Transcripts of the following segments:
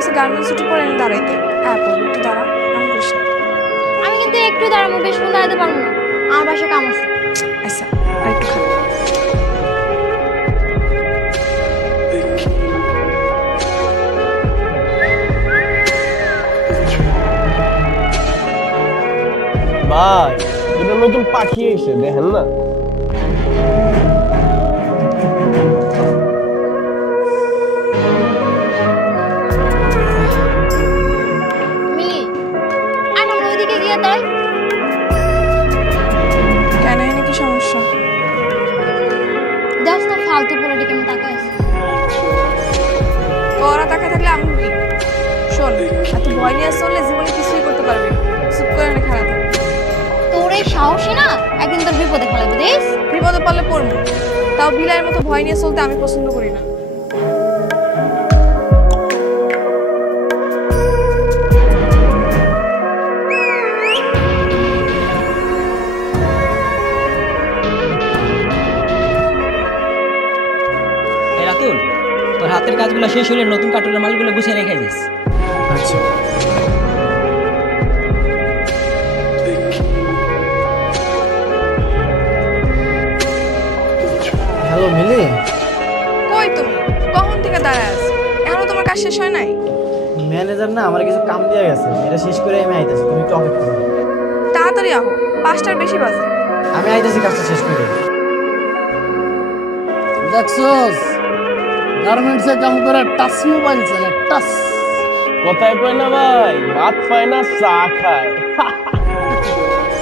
কাছে গার্মেন্টস ছুটি পরে এনে দাঁড়াইতে। পড়বে একটু দাঁড়া, আমি করিস না। আমি কিন্তু একটু দাঁড়াবো, বেশিক্ষণ দাঁড়াতে পারবো না, আমার বাসায় কাম আছে। আচ্ছা, আর একটু খারাপ। ভাই এটা নতুন পাখি এসে দেখেন না। মিলি, আর আমরা ওইদিকে গিয়ে তাই কেন, এনে কি সমস্যা? জাস্ট তো ফালতু পোলাটি কেমন তাকায় আছে। তোরা তাকায় থাকলে আমি কি? শোন, এত ভয় নিয়ে চললে জীবনে কিছুই করতে পারবি না। চুপ করে এনে খারাপ থাকবি। তোর এই সাহসী না একদিন তোর বিপদে ফেলাবে দেশ। বিপদে পারলে পড়বো, তাও বিলাইয়ের মতো ভয় নিয়ে চলতে আমি পছন্দ করি না। এই রাতুল, তোর হাতের কাজগুলো শেষ হলে নতুন কার্টুনের মালগুলো গুছিয়ে রেখে দিস। আচ্ছা হ্যালো মিলি, কই তুমি? কখন থেকে দাঁড়ায় আছো? এখনো তোমার কাজ শেষ হয় নাই? ম্যানেজার না আমার কিছু কাম দিয়ে গেছে, এটা শেষ করে আমি আইতাছি, তুমি একটু অপেক্ষা করো। তাড়াতাড়ি আহো, 5টার বেশি বাজে। আমি আইতাছি কাজটা শেষ করে। দেখছস গার্মেন্টসে কাম করে টাচ মোবাইল চালা টাচ। কথায় কয় না ভাই, ভাত পায় না চা খায়।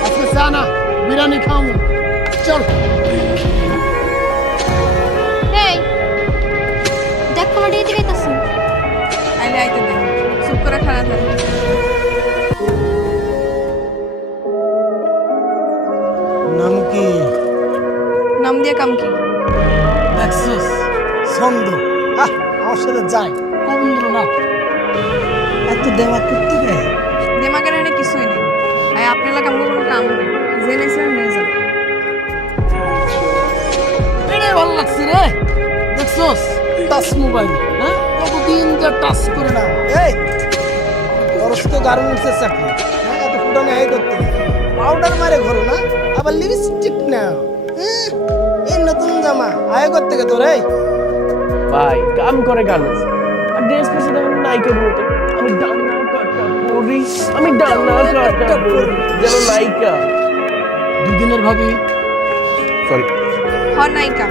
আজকে চা না বিরিয়ানি খাওয়াবো, চল। এই দেখ পোলাটি এদিকে আইতাছে। আইলে আইতে দে, চুপ করে খারাপ থাকবে। নাম কি? নাম দিয়ে কাম কি? দেখছস ছন্দ। আমার সাথে যাই কবন্দ্র না এত দেওয়া করতে দেয়। দিমাগের এনে কিছুই নেই। আপনার লাগে আমাকে কোনো কাম নেই, জেনেছিলেন নিয়ে যান। এটাই ভালো লাগছে রে। দেখছস টাচ মোবাইল, হ্যাঁ কতদিন যা টাচ করে না। এই খরচ তো গার্মেন্টসের চাকরি, হ্যাঁ এত ফুটানো আয় করতে পাউডার মারে ঘর না, আবার লিপস্টিক না। এই নতুন জামা আয় করতে গে তোর। এই ভাই কাম করে গার্মেন্টস আর ড্রেস পরে দেখেন নায়িকার মতো। আমি ডান্না কাটা পরি, আমি ডান্না কাটা পরি যেন নায়িকা। দুদিনের ভাবি সরি নায়িকা।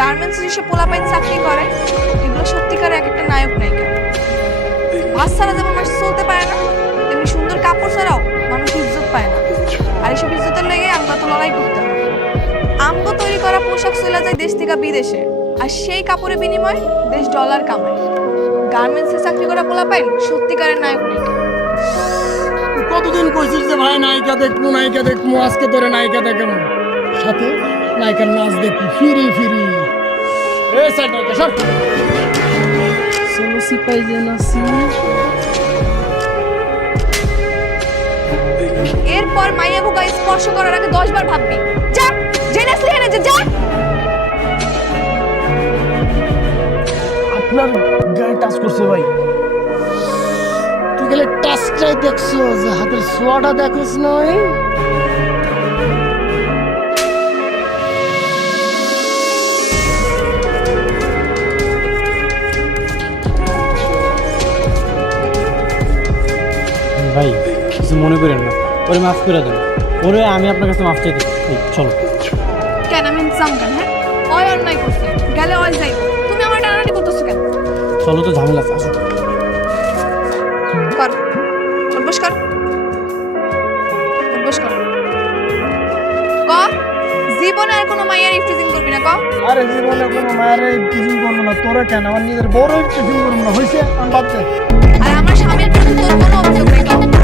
গার্মেন্টস যেসব পোলাপাইন চাকরি করে এগুলো সত্যিকার এক একটা নায়ক নায়িকা। ভাত ছাড়া যেমন মানুষ চলতে পারে না, তেমনি সুন্দর কাপড় ছাড়াও মানুষ ইজ্জত পায় না। আর এইসব ইজ্জতের লেগে আমরা তো লড়াই করতে হয়। আমগো তৈরি করা পোশাক চলে যায় দেশ থেকে বিদেশে, আর সেই কাপড়ের বিনিময়ে দেশ ডলার কামায়। গার্মেন্টসে চাকরি করা পোলাপাইন সত্যিকারের নায়ক নায়িকা। কতদিন কইছিস যে ভাই নায়িকা দেখবো নায়িকা দেখবো, আজকে তোরে নায়িকা দেখাবো, সাথে নায়িকার নাচ দেখবো ফিরি ফিরি। এই সাইড নায়িকা সর। চলো সিপাই যে নাচি। এরপর মাইয়া বুকা স্পর্শ করার আগে 10 বার ভাববি। যা জেনে আসলে যা। আপনার গায়ে টাচ করছে ভাই। তুই গেলে টাচটাই দেখছো, যে হাতের ছোঁয়াটা দেখোস নয়। ভাই কিছু মনে করেন না, ওরে মাফ করে দেন। ওরে আমি আপনার কাছে মাফ চাইতে চলো। কেন আমি ইনসাম কেন? হ্যাঁ, অয় অন্যায় করছে, গেলে অয় যাইব। তুমি আমার টানাটানি করতেছো কেন? চলো তো ঝামেলা আছে, আসো। কর, বস কর, বস কর। ক জীবনে আর কোনো মাইয়ার ইফটিজিং করবি না। ক আরে জীবনে কোনো মায়ের টিফিন করবো না, তোরা কেন আমার নিজের বড় টিফিন করবো না, হয়েছে আমি বাদ দে। আর আমার স্বামীর প্রতি তোর কোনো অভিযোগ নেই। ক